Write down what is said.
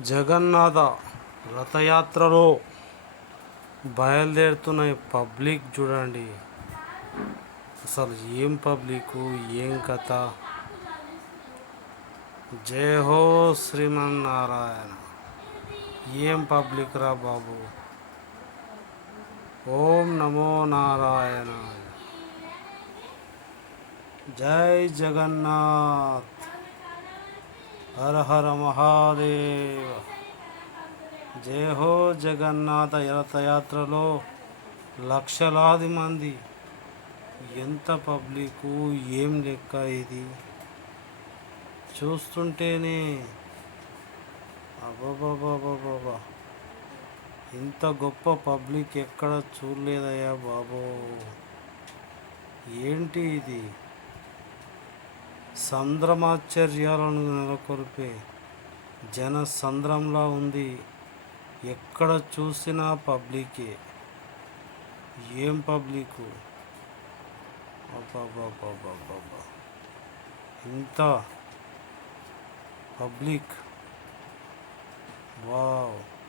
Jagannath రథయాత్రలో బయలుదేరుతున్న public చూడండి. అసలు ఏం పబ్లిక్ ఏం కథ? జై హో శ్రీమన్నారాయణ. ఏం పబ్లిక్ రా బాబు? ఓం నమో నారాయణ. జై జగన్నాథ్. హర హర మహాదేవ. జయ హో జగన్నాథ రథయాత్రలో లక్షలాది మంది. ఎంత పబ్లికు ఏం లెక్క ఇది? చూస్తుంటేనే అబ్బాబాబాబాబా ఇంత గొప్ప పబ్లిక్ ఎక్కడ చూడలేదయ్యా బాబో. ఏంటి ఇది? సంద్రమాశ్చర్యాలను నెలకొల్పే జన సంద్రంలా ఉంది. ఎక్కడ చూసినా పబ్లికే. ఏం పబ్లికు? ఇంత పబ్లిక్. వావ్.